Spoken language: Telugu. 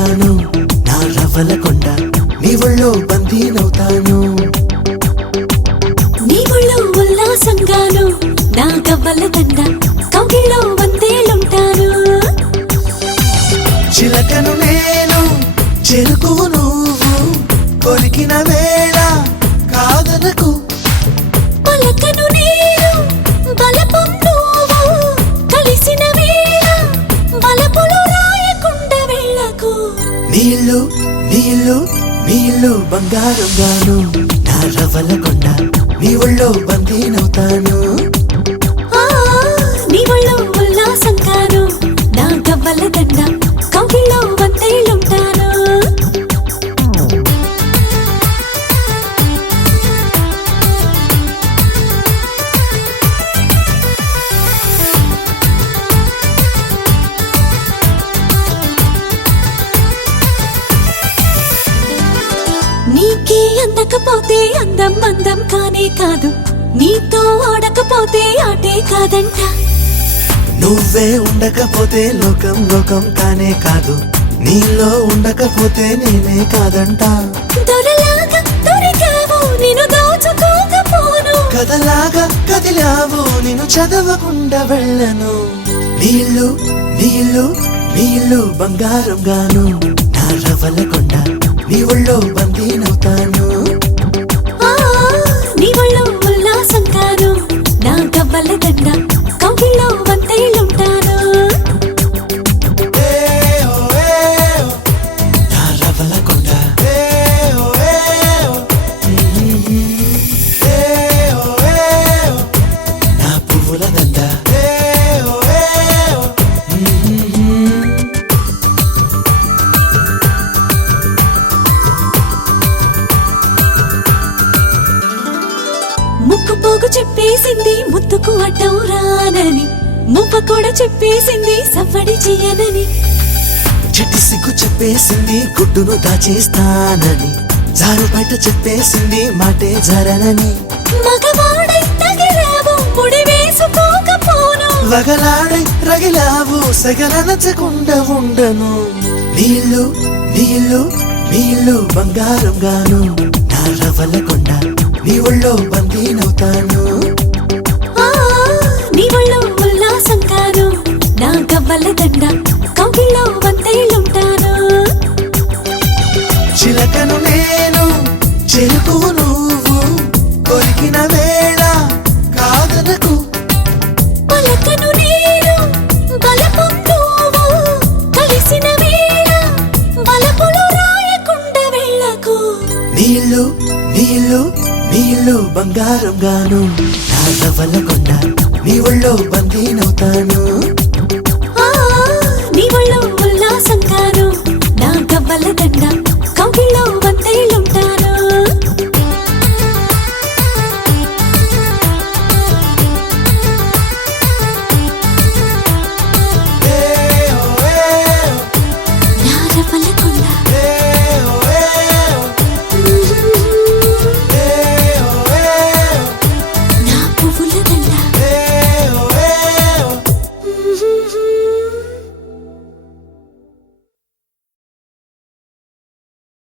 గాను నా రవ్వల కొండ నీ ఒళ్ళో బందీనవుతాను నీ ఒళ్ళో ఉల్లాసంగాను నా గవ్వల దండ కౌగిల్లో వందేలుంటాను చిలకను నేను చెరుకువు నువ్వు కొరికిన వేళ కాదనకు పలకను నేను బలపం నువ్వు కలిసిన వేళ బలపులు రాయకుండా వెళ్ళకు నీళ్ళు నీళ్ళు నీళ్ళు బంగారం గాను నా రవ్వల కొండ నీ ఒళ్ళో బందీనవుతాను నీ ఒళ్ళో ఉల్లాసంగాను నా గవ్వల దండ కౌగిల్లో వందేలుంటాను నీకే అందకపోతే అందం అందం కానే కాదు నీతో ఆడకపోతే ఆటే కాదంట నువ్వే ఉండకపోతే లోకం లోకం కానే కాదు నీలో ఉండకపోతే నేనే కాదంట దొరలాగా దొరికావు నిన్ను దోచుకోకపోను కథలాగా కదిలావు నిన్ను చదవకుండా వెళ్ళను నీళ్ళు నీళ్ళు నీళ్ళు బంగారం గాను నా రవ్వల కొండ నీ ఒళ్ళో బందీనవుతాను నీ ఒళ్ళో ఉల్లాసంగాను నా గవ్వల దండ కౌగిల్లో వందేలుంటాను నా రవ్వల కొండ నా పువ్వుల దండ ముక్కు పోగు చెప్పేసింది ముద్దుకు అడ్డం రానని ముప్ప కూడా చెప్పేసింది సవ్వడి చెయ్యనని చిట్టి సిగ్గు చెప్పేసింది గుడ్డును దాచేస్తానని జారు బయట చెప్పేసింది మాటే జరనని మగవాడై తగిలావు ముడి వేసుకోకపోను వగలాడై రగిలావు సగలనచకుండా ఉండను నీళ్ళు నీళ్ళు నీళ్ళు బంగారం గాను నా రవ్వల కొండ నీ ఒళ్ళో బందీనవుతాను నీ ఒళ్ళో ఉల్లాసంగాను నా గవ్వల దండ కౌగిల్లో వందేలుంటాను చిలకను నేను చెరుకువు నువ్వు కొరికిన వేళ కాదనకు పలకను నేను బలపం నువ్వు కలిసిన వేళ బలపులు రాయకుండా వెళ్ళకు నీళ్ళు నీళ్ళు నీళ్ళు బంగారం గాను నా రవ్వల కొండ నీ ఒళ్ళో బందీనవుతాను